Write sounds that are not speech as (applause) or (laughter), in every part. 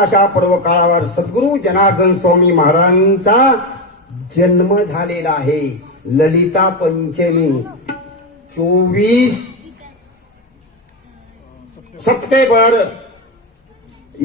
अशा पर्व काळावर सद्गुरु जनार्दन स्वामी महाराजांचा जन्म झालेला आहे. ललिता पंचमी चोवीस सप्टेंबर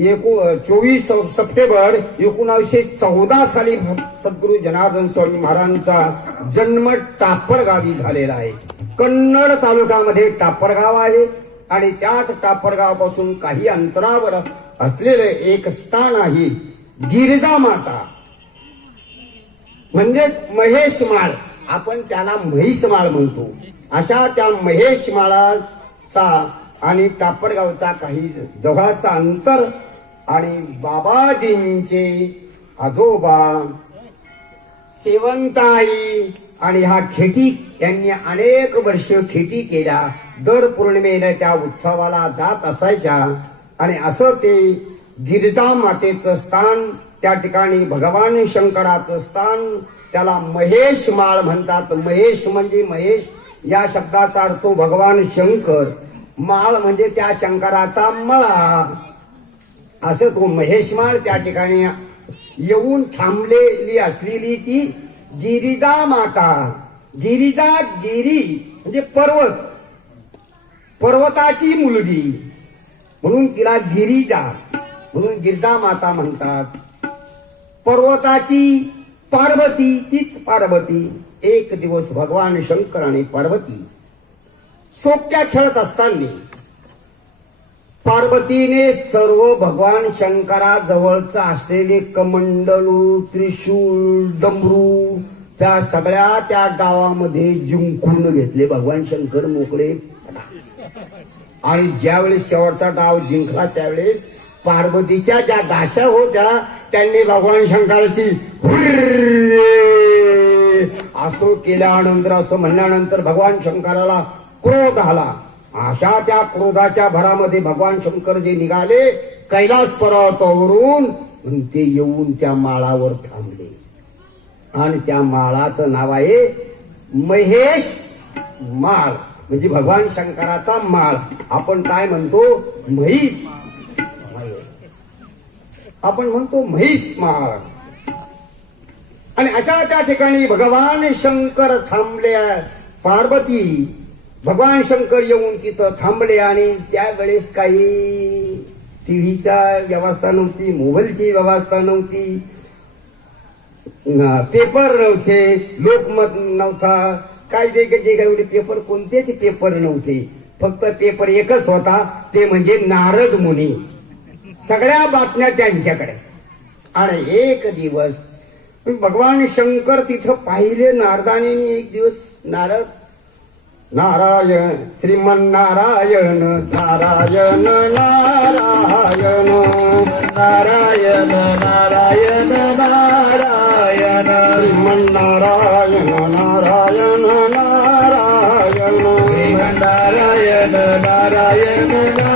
एकू चोवीस सप्टेंबर एकोणावीसशे चौदा साली सद्गुरु जनार्दन स्वामी महाराजांचा जन्म टापर गावी झालेला आहे. कन्नड तालुक्यामध्ये टापरगाव आहे आणि त्याच टापर गावापासून काही अंतरावर असलेले एक स्थान आहे गिरिजा माता. म्हणजेच महेश माळ. आपण त्याला महेश माळ म्हणतो. अशा त्या महेश माळाचा आणि टापरगावचा काही जवळचा अंतर आणि बाबाजींचे आजोबा सेवंताई आणि हा खेटी यांनी अनेक वर्ष खेटी केल्या. दर पौर्णिमेला त्या उत्सवाला जात असायच्या. आणि असं ते गिरिजा मातेचं स्थान त्या ठिकाणी भगवान शंकराचं स्थान त्याला महेश माळ म्हणतात. महेश म्हणजे महेश या शब्दाचा अर्थ भगवान शंकर. माळ म्हणजे त्या शंकराचा मळा. असं तो महेशमाळ त्या ठिकाणी येऊन थांबलेली असलेली ती गिरिजा माता. गिरिजा गिरी म्हणजे पर्वत. पर्वताची मुलगी. म्हणून तिला गिरीजा म्हणून गिरजा माता म्हणतात. पर्वताची पार्वती तीच पार्वती. एक दिवस भगवान शंकर आणि पार्वती सोक्या खेळत असताना पार्वतीने सर्व भगवान शंकराजवळच असलेले कमंडलू त्रिशूल डमरू त्या सगळ्या त्या डावामध्ये जिंकून घेतले. भगवान शंकर मोकळे आणि ज्यावेळेस शेवटचा डाव जिंकला त्यावेळेस पार्वतीच्या ज्या दाशा होत्या त्यांनी भगवान शंकराची असो केल्यानंतर असं म्हणल्यानंतर भगवान शंकराला क्रोध आला अशा त्या क्रोधाच्या भरामध्ये भगवान शंकर जे निघाले कैलास पर्वतावरून ते येऊन त्या माळावर थांबले. आणि त्या माळाचं नाव आहे महेश माळ. म्हणजे भगवान शंकराचा माळ. आपण काय म्हणतो? म्हैस. आपण म्हणतो म्हैस माळ. आणि अशा त्या ठिकाणी भगवान शंकर थांबले पार्वती भगवान शंकर येऊन तिथं थांबले आणि त्यावेळेस काही टीव्हीच्या व्यवस्था नव्हती मोबाईलची व्यवस्था नव्हती. पेपर नव्हते लोकमत नव्हता. काय जे जे काही पेपर कोणतेच पेपर नव्हते. फक्त पेपर एकच होता ते म्हणजे नारद मुनी. सगळ्या बातम्या त्यांच्याकडे. आणि एक दिवस भगवान शंकर तिथं पाहिले नारदाने एक दिवस नारद नारायण श्रीमन नारायण नारायण नारायण नारायण नारायण नारायण श्रीमन नारायण नारायण नारायण नारायण नारायण नारायण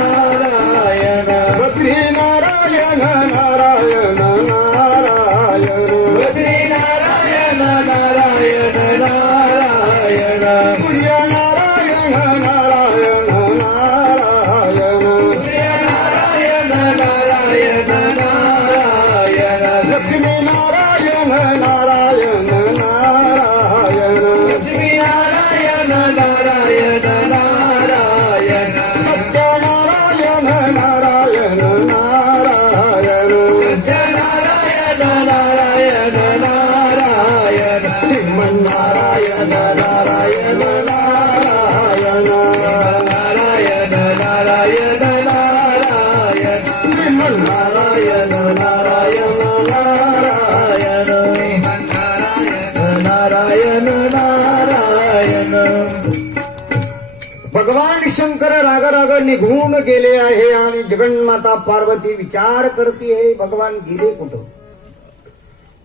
भगवान शंकर राग राग निघून गेले आहे आणि जगन्माता पार्वती विचार करते भगवान गेले कुठं?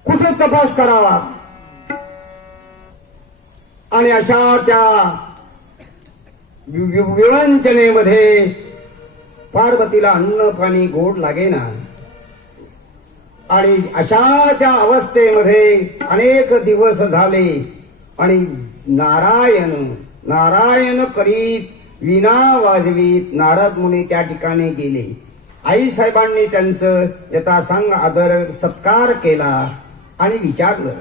कुठं तपास करावा? आणि अशा त्या विवंचनेमध्ये पार्वतीला अन्न पाणी गोड लागेना. आणि अशा त्या अवस्थेमध्ये अनेक दिवस झाले आणि नारायण नारायण करीत विना वाजवीत नारद मुनी त्या ठिकाणी गेले. आई साहेबांनी त्यांचं यथासांग आदर सत्कार केला आणि विचारलं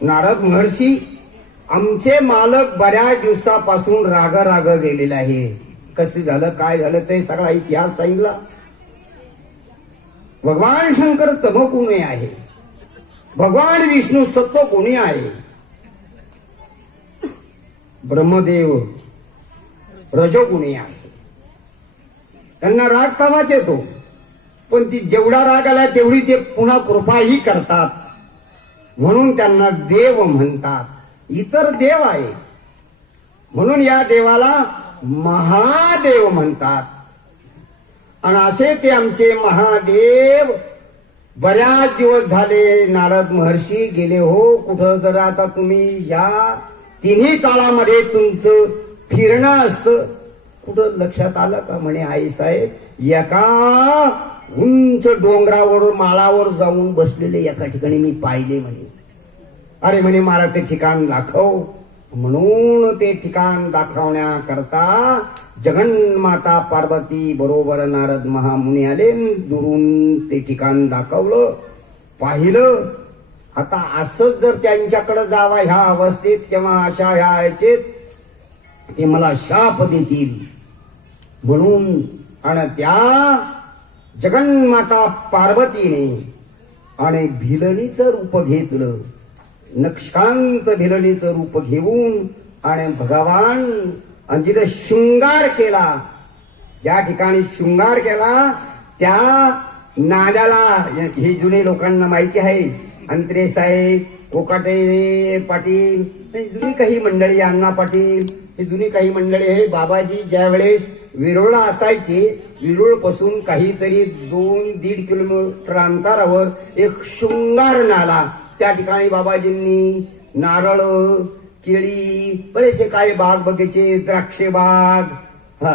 नारद महर्षी आमचे मालक बऱ्याच दिवसापासून राग राग गेलेले आहे. कसं झालं काय झालं ते सगळा इतिहास सांगितला. भगवान शंकर तमकुणे आहे? भगवान विष्णू सत्व कोणी आहे? ब्रह्मदेव रजोगुणी आहे त्यांना राग कामाच येतो. पण ती जेवढा राग आला तेवढी ते पुन्हा कृपाही करतात. म्हणून त्यांना देव म्हणतात. इतर देव आहे. म्हणून या देवाला महादेव म्हणतात. आणि असे ते आमचे महादेव बऱ्याच दिवस झाले. नारद महर्षी गेले हो. कुठं तर आता तुम्ही या. तिन्ही काळामध्ये तुमचं फिरणं असतं. कुठं लक्षात आलं का म्हणे आई साहेब एका उंच डोंगरावर माळावर जाऊन बसलेले एका ठिकाणी मी पाहिले म्हणे. अरे म्हणे मला ते ठिकाण दाखव. म्हणून ते ठिकाण दाखवण्याकरता जगन्माता पार्वती बरोबर नारद महामुनी आले. दुरून ते ठिकाण दाखवलं पाहिलं. आता असंच जर त्यांच्याकडे जावा ह्या अवस्थेत किंवा अशा ह्या याचेत ते मला शाप देतील. म्हणून आणि त्या जगन्माता पार्वतीने आणि भिलणीचं रूप घेतलं. नक्षकांत भिलणीचं रूप घेऊन आणि भगवान अंजिर शृंगार केला. ज्या ठिकाणी शृंगार केला त्या नाद्याला हे जुने लोकांना माहिती आहे अंतरे साहेब कोकाटे पाटील जुनी काही मंडळी अण्णा पाटील हे जुनी काही मंडळी हे बाबाजी ज्या वेळेस विरोळा असायचे विरोळपासून काहीतरी दोन दीड किलोमीटर अंतरावर एक शृंगार नाला. त्या ठिकाणी बाबाजींनी नारळ केळी बरेचसे काही बाग बगीचे द्राक्षे बाग हा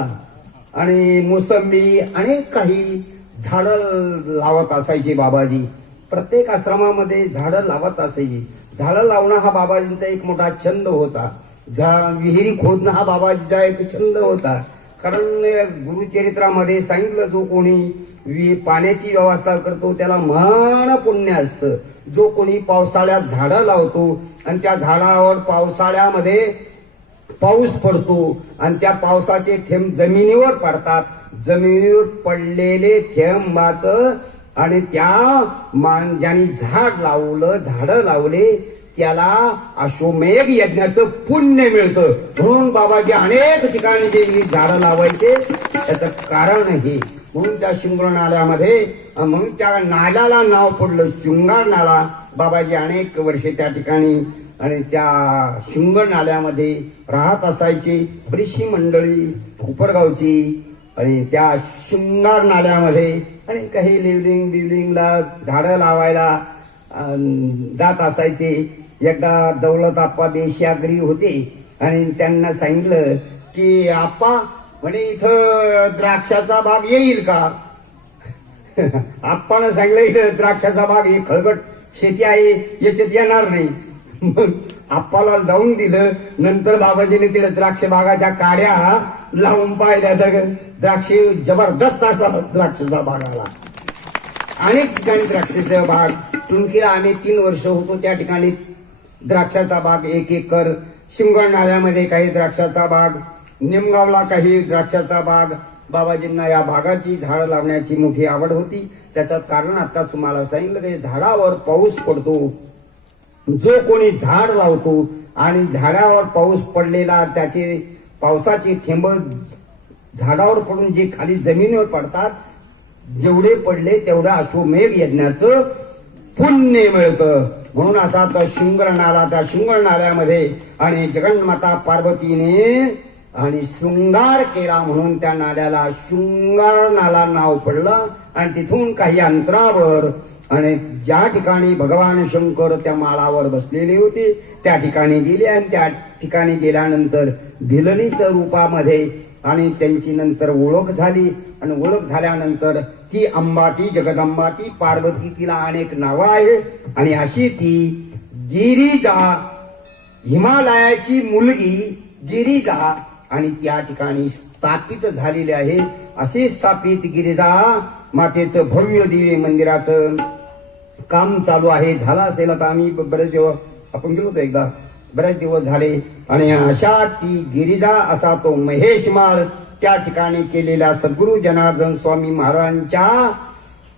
आणि मोसंबी अनेक काही झाडं लावत असायचे बाबाजी. प्रत्येक आश्रमामध्ये झाडं लावत असायची. झाडं लावणं हा बाबाजींचा एक मोठा छंद होता. झा विहिरी खोदणं हा बाबाजीचा एक छंद होता. कारण गुरुचरित्रामध्ये सांगितलं जो कोणी वि- पाण्याची व्यवस्था करतो त्याला महान पुण्य असतं. जो कोणी पावसाळ्यात झाडं लावतो आणि त्या झाडावर पावसाळ्यामध्ये पाऊस पडतो आणि त्या पावसाचे थेंब जमिनीवर पडतात. जमिनीवर पडलेले थेंबाचं आणि त्या मान ज्यांनी झाड लावलं झाडं लावले त्याला अश्वमेघ यज्ञाचं पुण्य मिळतं. म्हणून बाबाजी अनेक ठिकाणी जे झाडं लावायचे. त्याचं कारण हे. म्हणून त्या शृंगार नाल्यामध्ये म्हणून त्या नाल्याला नाव पडलं शृंगार नाला बाबाजी अनेक वर्षे त्या ठिकाणी आणि त्या शृंगार नाल्यामध्ये राहत असायची. बरीचशी मंडळी उपरगावची आणि त्या शृंगार नाल्यामध्ये आणि काही लिव्हलिंग बिवलिंगला झाडं लावायला जात असायचे. एकदा दौलत आप्पा बेशागरी होते. आणि त्यांना सांगितलं की आप्पा म्हणे इथं द्राक्षाचा भाग येईल का? (laughs) आप्पानं सांगितलं इथं द्राक्षाचा बाग हे खळगट शेती आहे याच्यात येणार नाही. (laughs) मग आप्पाला जाऊन दिलं नंतर बाबाजीने तिथे द्राक्ष बागाच्या काड्या लावून पाहिल्या तर द्राक्ष जबरदस्त असा द्राक्षाचा बाग आला. अनेक ठिकाणी द्राक्षाचा बाग टुंकीला आम्ही तीन वर्ष होतो त्या ठिकाणी द्राक्षाचा बाग एक एकर शिमगड नाल्यामध्ये काही द्राक्षाचा बाग निमगावला काही द्राक्षाचा बाग बाबाजींना या भागाची झाडं लावण्याची मोठी आवड होती. त्याचं कारण आता तुम्हाला सांगितलं ते झाडावर पाऊस पडतो. जो कोणी झाड लावतो आणि झाडावर पाऊस पडलेला त्याचे पावसाचे थेंब झाडावर पडून जे खाली जमिनीवर पडतात जेवढे पडले तेवढं अश्वमेघ यज्ञाचं पुण्य मिळतं. म्हणून असा तो शृंगर नाला त्या शृंगर नाल्यामध्ये आणि जगन्माता पार्वतीने आणि शृंगार केला म्हणून त्या नाल्याला शृंगार नाला नाव पडलं. आणि तिथून काही अंतरावर आणि ज्या ठिकाणी भगवान शंकर त्या माळावर बसलेले होते त्या ठिकाणी गेली आणि त्या ठिकाणी गेल्यानंतर भिलनीच्या रूपामध्ये आणि त्यांची नंतर ओळख झाली. आणि ओळख झाल्यानंतर ती अंबाती जगदंबा ती पार्वती तिला अनेक नावं आहे. आणि अशी ती गिरिजा हिमालयाची मुलगी गिरिजा आणि त्या ठिकाणी स्थापित झालेली आहे. अशी स्थापित गिरिजा मातेचं भव्य दिव्य मंदिराचं काम चालू आहे झालं असेल आता आम्ही बरेच दिवस आपण गेलो होतो एकदा बरेच दिवस झाले. आणि अशा ती गिरिजा असा तो महेश माळ त्या ठिकाणी केलेल्या सद्गुरु जनार्दन स्वामी महाराजांच्या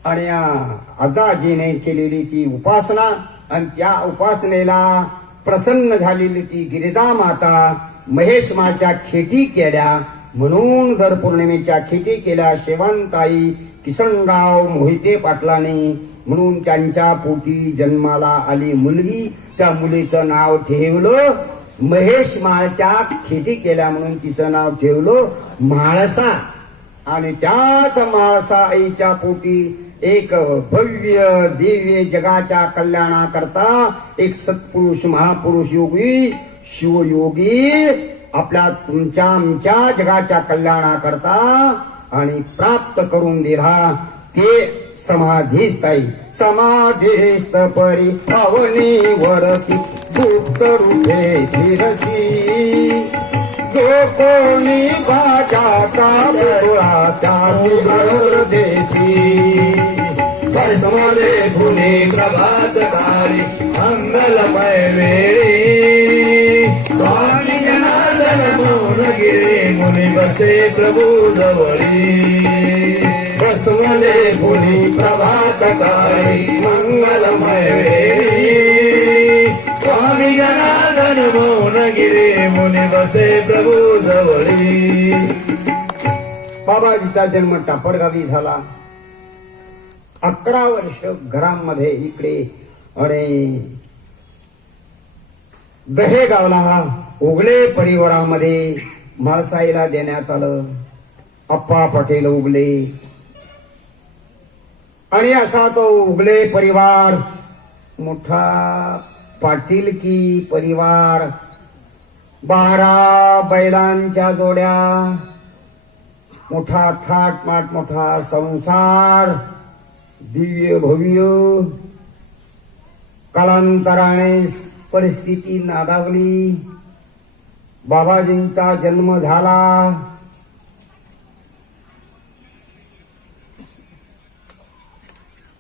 आणि आजाजीने केलेली ती उपासना. आणि त्या उपासनेला प्रसन्न झालेली ती गिरिजा माता महेश माच्या खेटी केल्या. म्हणून दर पौर्णिमेच्या खेटी केल्या. शेवंताई किसनराव मोहिते पाटलांनी म्हणून त्यांच्या पोटी जन्माला आली मुलगी. त्या मुलीचं नाव ठेवलं. महेश माळच्या खेती केल्या म्हणून तिचं नाव ठेवलं म्हाळसा आणि त्याच माळसा आईच्या पोटी एक भव्य दिव्य जगाच्या कल्याणाकरता एक सत्पुरुष महापुरुष योगी शिवयोगी आपल्या तुमच्या आमच्या जगाच्या कल्याणाकरता आणि प्राप्त करून दिला. ते समाधीस्त आहे समाधीस्त परी पावनी वरती गुप्त रूपे फिरसी. जो कोणी बाजा बुरा त्याची देसी. भस्मले फुले प्रभातकाली मंगलमय वेळी स्वामी जनार्दन मोहनगिरी मुनी बसे प्रभू जवळी. भस्मले फुली प्रभातकाली मंगलमय वेळी स्वामी जनार्दन मोहनगिरी मुनी बसे प्रभू जवळी बाबाजीचा जन्म टापरगावी झाला. अकरा वर्ष घरामध्ये इकडे आणि दहेगावला उगले परिवारामध्ये म्हाळसाईला देण्यात आलं. अप्पा पटेल उगले. आणि असा तो उगले परिवार मोठा पाटील की परिवार बारा बैलांच्या जोड्या मोठा थाटमाट मोठा संसार दिव्य भव्य कालांतराने परिस्थिती नादावली. बाबाजींचा जन्म झाला.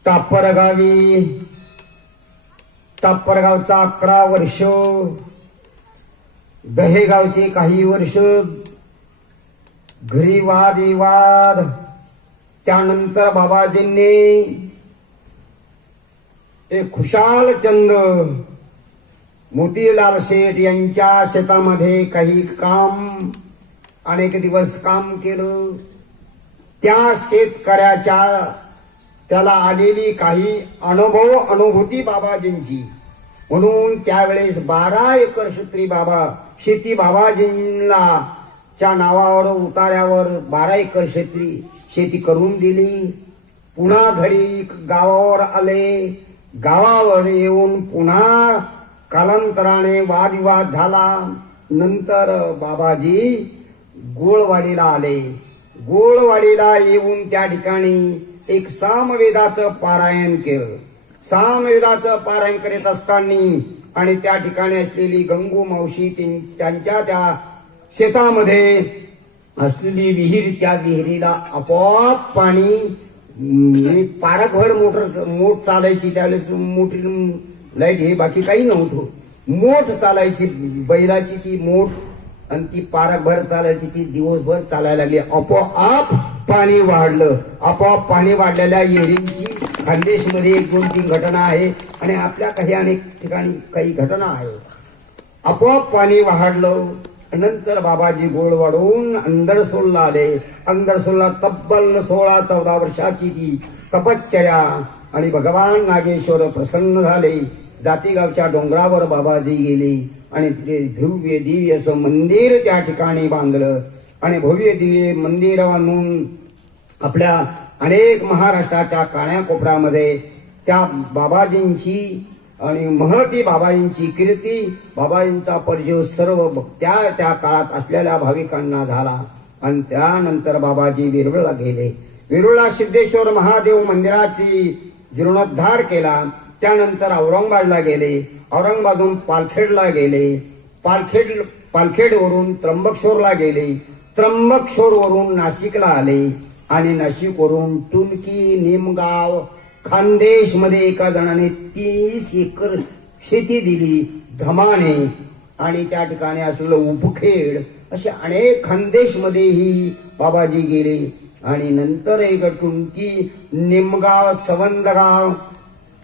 टापरगावी टापरगावचा अकरा वर्ष. दहेगावचे काही वर्ष. घरी वाद विवाद. त्यानंतर बाबाजींनी एक खुशाल चंद मोतीलाल शेठ यांच्या शेतामध्ये काही काम अनेक दिवस काम केलं. त्या शेतकऱ्याच्या त्याला आलेली काही अनुभव अनुभूती बाबाजींची. म्हणून त्यावेळेस बारा एकर क्षेत्री बाबा शेती बाबाजींना च्या नावावर उतार्यावर बारा एकर क्षेत्री शेती करून दिली. पुन्हा घरी गावावर आले. गावावर येऊन पुन्हा कालांतराने वादविवाद झाला. नंतर बाबाजी गोळवाडीला आले. गोळवाडीला येऊन त्या ठिकाणी एक सामवेदाचं पारायण केलं. सामवेदाचं पारायण करीत असताना आणि त्या ठिकाणी असलेली गंगू मावशी त्यांच्या त्या शेतामध्ये असलेली विहीर त्या विहिरीला आपोआप पाणी हम्म, पारकभर मोटर मोठ चालायची. त्यावेळेस मोठी लाइट हे बाकी काही नव्हतं. मोठ चालायची. बैलाची ती मोठ आणि ती पारकभर चालायची. ती दिवसभर चालायला लागली. आपोआप पाणी वाढलं. आपोआप पाणी वाढलेल्या येरींची खानदेशमध्ये एक दोन तीन घटना आहे आणि आपल्या काही अनेक ठिकाणी काही घटना आहे आपोआप पाणी वाढलं. नंतर बाबाजी गोळ वाढवून अंदरसोलला आले. अंदरसोलला तब्बल सोळा चौदा वर्षाची ती तपश्चर्या आणि भगवान नागेश्वर प्रसन्न झाले. जातीगावच्या डोंगरावर बाबाजी गेले आणि तिथे दिव्य दिव्य असं मंदिर त्या ठिकाणी बांधलं. आणि भव्य दिवे मंदिर बांधून आपल्या अनेक महाराष्ट्राच्या काण्याकोपऱ्यामध्ये त्या बाबाजींची आणि महती बाबाजींची कीर्ती बाबाजींचा परिचय सर्व त्या त्या काळात असलेल्या भाविकांना झाला. आणि त्यानंतर बाबाजी विरुळला गेले. विरुळला सिद्धेश्वर महादेव मंदिराची जीर्णोद्धार केला. त्यानंतर औरंगाबादला गेले. औरंगाबादहून पालखेडला गेले. पालखेड पालखेडवरून त्र्यंबकेश्वरला गेले. त्र्यंबकेश्वरवरून नाशिकला आले आणि नाशिकवरून तुलकी निमगाव खानदेशमध्ये एका जणाने तीस एकर शेती दिली धमाने आणि त्या ठिकाणी असलेलं उपखेड असे अनेक खानदेश मध्येही बाबाजी गेले. आणि नंतर एक टुंकी निमगाव सवंदगाव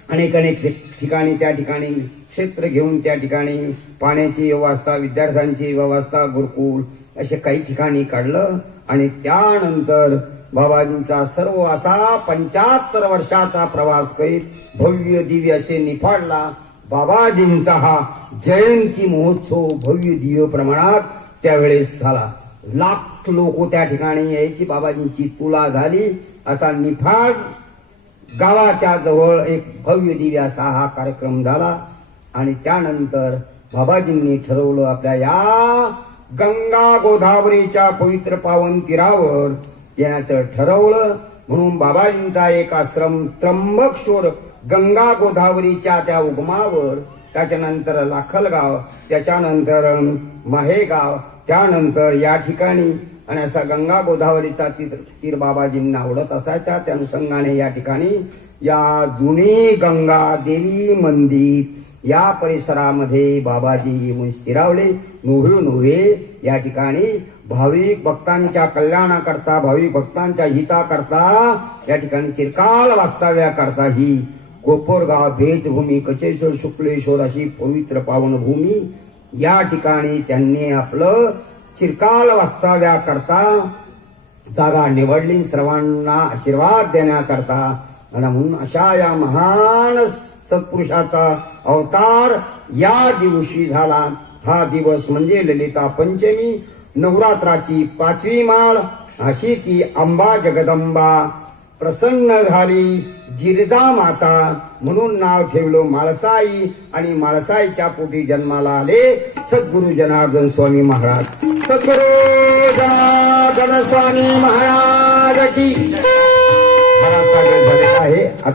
अनेक अनेक ठिक- ठिकाणी त्या ठिकाणी क्षेत्र घेऊन त्या ठिकाणी पाण्याची व्यवस्था विद्यार्थ्यांची व्यवस्था गुरुकुल असे काही ठिकाणी काढलं आणि त्यानंतर बाबाजींचा सर्व असा पंच्याहत्तर वर्षाचा प्रवास करीत भव्य दिव्य असे निफाडला. बाबाजींचा हा जयंती महोत्सव भव्य दिव्य प्रमाणात त्यावेळेस झाला. लाख लोक त्या ठिकाणी यायची बाबाजींची तुला झाली असा निफाड गावाच्या जवळ एक भव्य दिव्य असा हा कार्यक्रम झाला. आणि त्यानंतर बाबाजींनी ठरवलं आपल्या या गंगा गोदावरीच्या पवित्र पावन तीरावर येण्याचं ठरवलं. म्हणून बाबाजींचा एक आश्रम त्र्यंबकश्वर गंगा गोदावरीच्या त्या उगमावर त्याच्यानंतर लाखलगाव त्याच्यानंतर माहेगाव त्यानंतर या ठिकाणी आणि असा गंगा गोदावरीचा तीर तीर बाबाजींना आवडत असायचा. त्या अनुषंगाने या ठिकाणी या जुनी गंगा देवी मंदिर या परिसरामध्ये बाबाजी येऊन स्थिरावले नोव्हे नोव्हे या ठिकाणी भाविक भक्तांच्या कल्याणाकरता भाविक भक्तांच्या हिताकरता या ठिकाणी चिरकाल वास्तव्याकरता ही कोपरगाव भेटभूमी कचेश्वर शुक्लेश्वर अशी पवित्र पावनभूमी. या ठिकाणी त्यांनी आपलं चिरकाल वास्तव्याकरता जागा निवडली सर्वांना आशीर्वाद देण्याकरता. आणि म्हणून अशा या महान सत्पुरुषाचा अवतार या दिवशी झाला. हा दिवस म्हणजे ललिता पंचमी नवरात्राची पाचवी माळ अशी ती अंबा जगदंबा. प्रसन्न झाली गिरजा माता म्हणून नाव ठेवलं माळसाई आणि माळसाईच्या पोटी जन्माला आले सद्गुरु जनार्दन स्वामी महाराज. सद्गुरु जनार्दन स्वामी महाराज की. झालेला आहे. आता